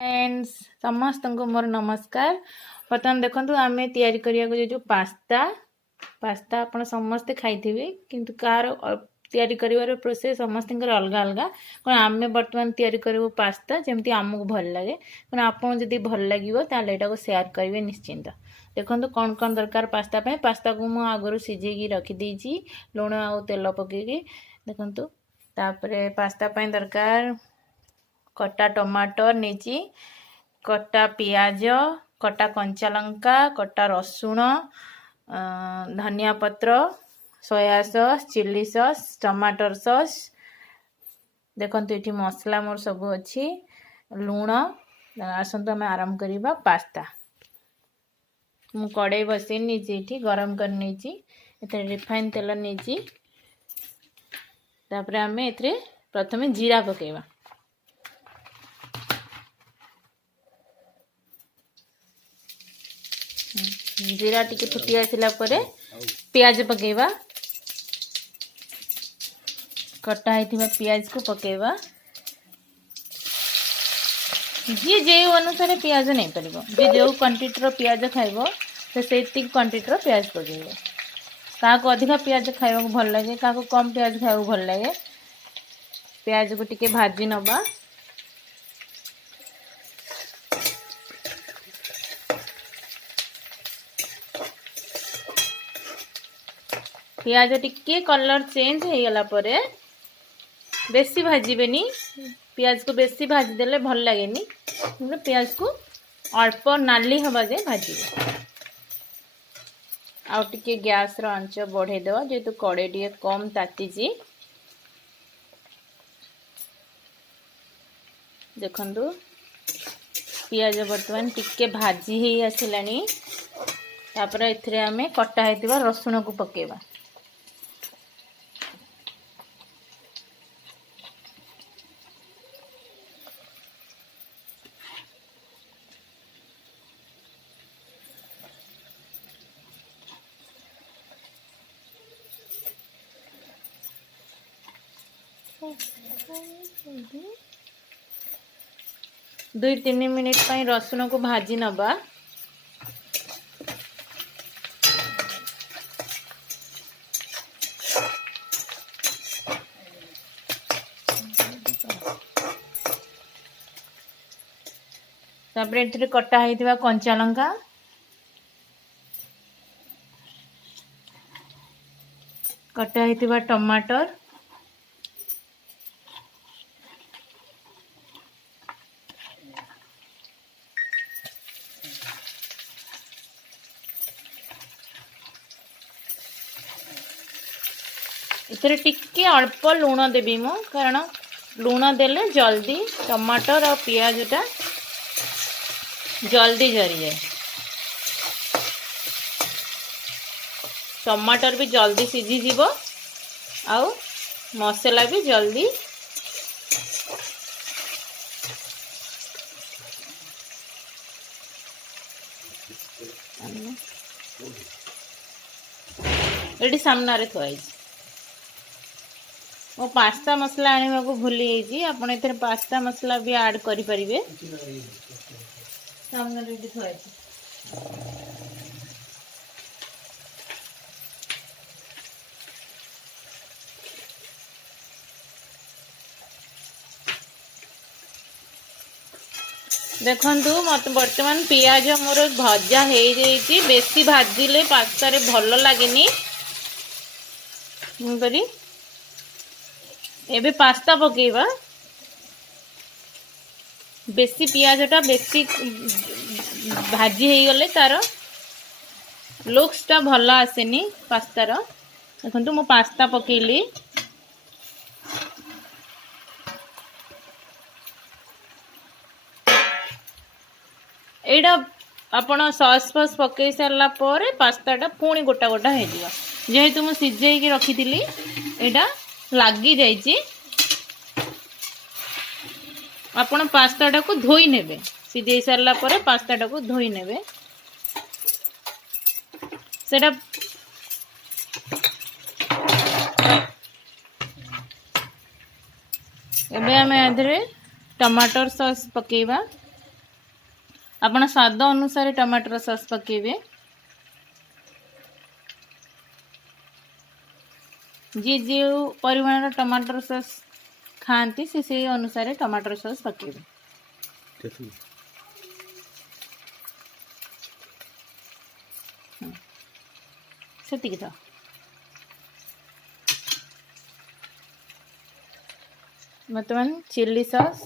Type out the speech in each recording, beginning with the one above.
Friends समस्त को मोर नमस्कार। बर्तमान देखो आम या जो पास्ता पास्ता आप समस्ते खाई किंतु कार तैयारी कर प्रोसेस समस्त अलग अलग कौन आम बर्तमान तैयारी करूँ पास्ता जमी आमको भल लगे कौन आपड़ी भल लगे ताल यहाँ सेयार करेंगे निश्चिंत। देखो कौन कौन दरकार पास्ता पास्ता को मुझे आगु सिझे रखीदे लुण आ तेल पकईकि देखु तापर पास्ता दरकार कटा टमाटर नहीं कटा पियाज कटा कंचा लंका कटा रसुण धनिया पत्र सोया सॉस चिल्ली सॉस टमाटर सॉस देखो ये मसला मोर सब अच्छी लुण आसतु आम आरंभ करवा पास्ता मु कड़े बसई नहीं गरम कर नहीं रिफाइन तेल नहीं आम प्रथम जीरा पकेवा जीरा टिके फुटी आसला पियाज पकेवा कटा होता पियाज को पकेवा जी जो अनुसार पियाज नहीं पार जी जो क्वांटिटी पियाज खाइब से क्वांटिटी पियाज पकेब क्या अधिक पियाज खावा भल लगे क्या कम पियाज खावा भल लगे पियाज को टिके भाजी नवा पियाज टिके कलर चेंज हो गला परे बेसी भाजबेनी पियाज को बेसी भाजी देले भल लगेनी पियाज को अल्प नाली हवा जाए भाजबे आउ टिके गैस रो आंच बढ़े देवा जेतु कड़े टिके कम ताती देखंतु पियाज बर्तमान टिके भाजी ही आसिलानी तापर एथिरे आमे कटा हेतिबा रसुण को पकेबा दुई तीन मिनिट पर रसुण को भाजी नवा तापर कटा होता कंचा लंका कटा होता टमाटर इतरे टिके अल्प लुण देवी मु कारण लुण देले जल्दी टमाटर और पियाजटा जल्दी जरी जाए टमाटर भी जल्दी सीझी जीव आउ मसला भी जल्दी ये सामने थुआई मो पास्ता मसला आने को भूली जाइए आपन एथरे पास्ता मसला भी ऐड करि परिबे सामने रेडी थुआई देखंतु मत वर्तमान पियाज मोर भजा हो जाइए बेसी भाजिले पास्ता रे भल लागेनी करी एबे पास्ता पकेवा बेसी पियाजटा बेसी भाजी हो गले तार लुक्सटा भल आसेनी पास्तार देखो मो पास्ता पकेली एटा आपण सॉस फस पकई सारा पर पास्ताटा पुणी गोटा गोटा हो जेहेतु मुझे सिझे रखी एटा लगी जाइए आपण पास्ताटा को धोई नेबे सिझे सारा पर पास्ताटा को धोई नेबे सेटा एबे आमे आधरे टमाटर सॉस पकेवा आपण स्वाद अनुसार टमाटर सॉस पकेबे। जी जो परिमाण टमाटर सॉस खाती से अनुसार टमाटर सॉस पकेबे। सेतिकी तो बर्तमान चिल्ली सॉस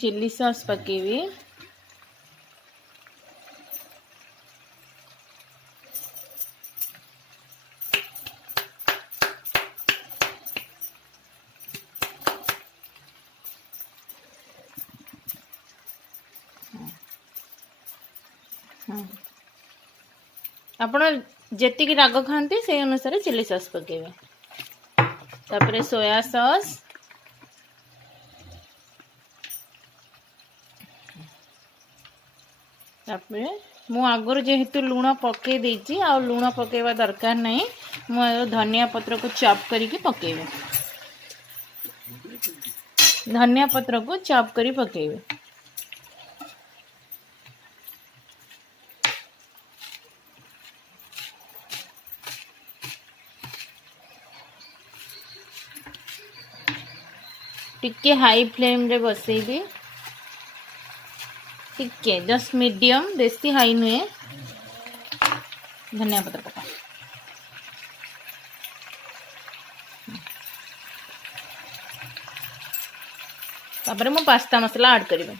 चिल्ली सॉस पकेबी। आपण जेतिकी राग खाते से अनुसार चिल्ली सॉस पकेबे। तापरे सोया सॉस तापरे मु आगुर जेहेतु लूण पके देछि आ लूण पकेवा दरकार नहीं मु धनिया पत्र को चॉप करके पकेबे। धनिया पत्र को चॉप करी पकेबे। टिके हाई फ्लेम रे बसेबी। टिके जस्ट मीडियम बेसी हाई नुहे। धनिया पत्र पका तापर मु पास्ता मसला ऐड करिबे।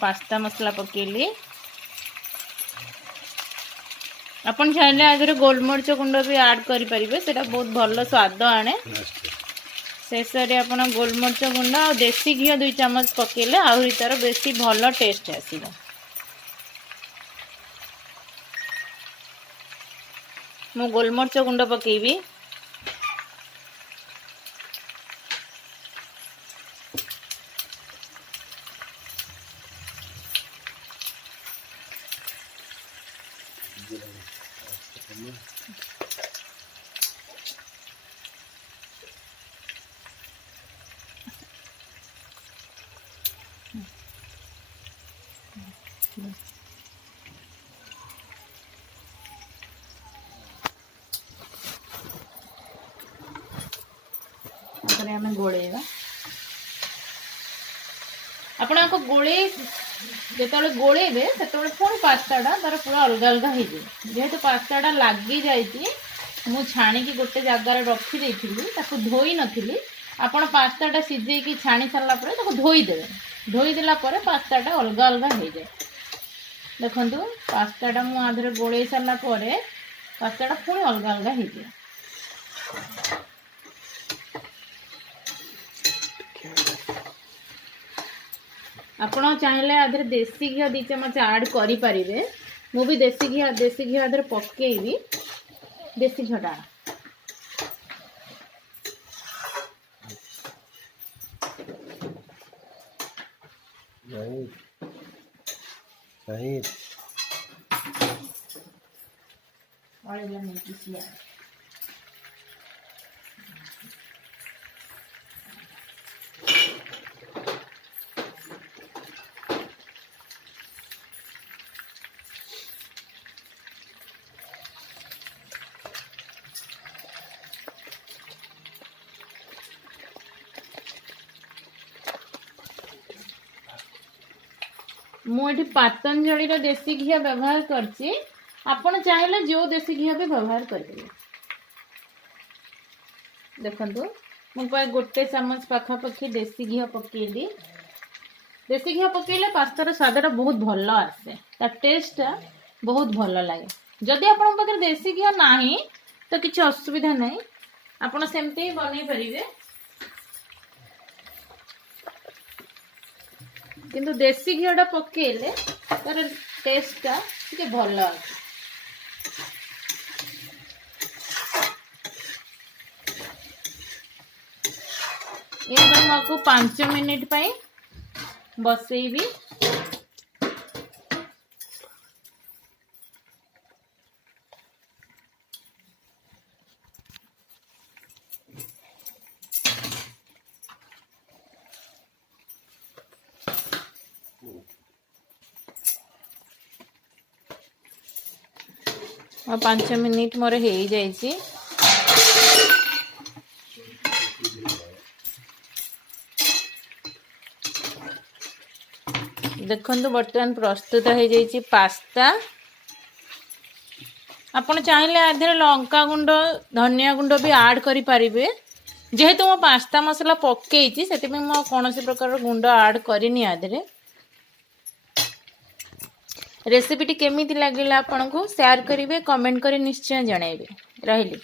पास्ता मसला पकेली। अपन चाहे आधे गोलमरीच गुंड भी ऐड करें से बहुत भल स्वाद आने। शेष आप गोलमरीच गुंड और देसी घी 2 चम्मच पकेले आहरी तार बेसी भल टेस्ट आसो। मु गोलमरीच गुंड पकेबी। आम गोलेवा आपण गोले जो गोलेबे से पुणी पास्ताटा तार पूरा अलग अलग हो जेहेतु पास्ताटा लगी जा छाणी गोटे जगार रखी धोई नी आपण पास्ताटा सीझे छाणी सारापर धोईदे। धोईदेला पास्ताटा अलग अलग हो जाए। देखु पास्ताटा मुझे गोले सारापर पास्ताटा पुणी अलग अलग हो जाए। आपण चाहे आधे देसी घी 2 चम्मच ऐड करि परिबे। मु भी देसी घी आधे पकेबी। देसी घीटा नहीं मुझे पतंजलि देसी घी व्यवहार करछि। आपण चाहे जो देसी घी भी व्यवहार करेंगे। देखु मुझे गोटे चम्मच पाखापाखि देसी घी पकेली। देसी घी पकेले पास्तार स्वाद बहुत भल आसे। टेस्ट बहुत भल लगे। जदि आपण पाखे देसी घी नाही तो किसी असुविधा नहीं। आपण सेमती ही बनै परिबे। किंतु देसी घीटा पकेले तार टेस्टा टिके भल आसे। ये 5 मिनिट बसैबी। 5 मिनिट मोर हो जाइए। देखो बर्तमान प्रस्तुत हो जाइए पास्ता। आपण चाहिए आधे लंका गुंड धनिया गुंड भी ऐड करि परिबे। जेहेतु मो पास्ता मसला पकई से कौन प्रकार गुंड ऐड करनी आधे। रेसिपीटी केमिति लगिला आपन को शेयर करिवे, कमेंट करी निश्चय जणाइबे। रहिली।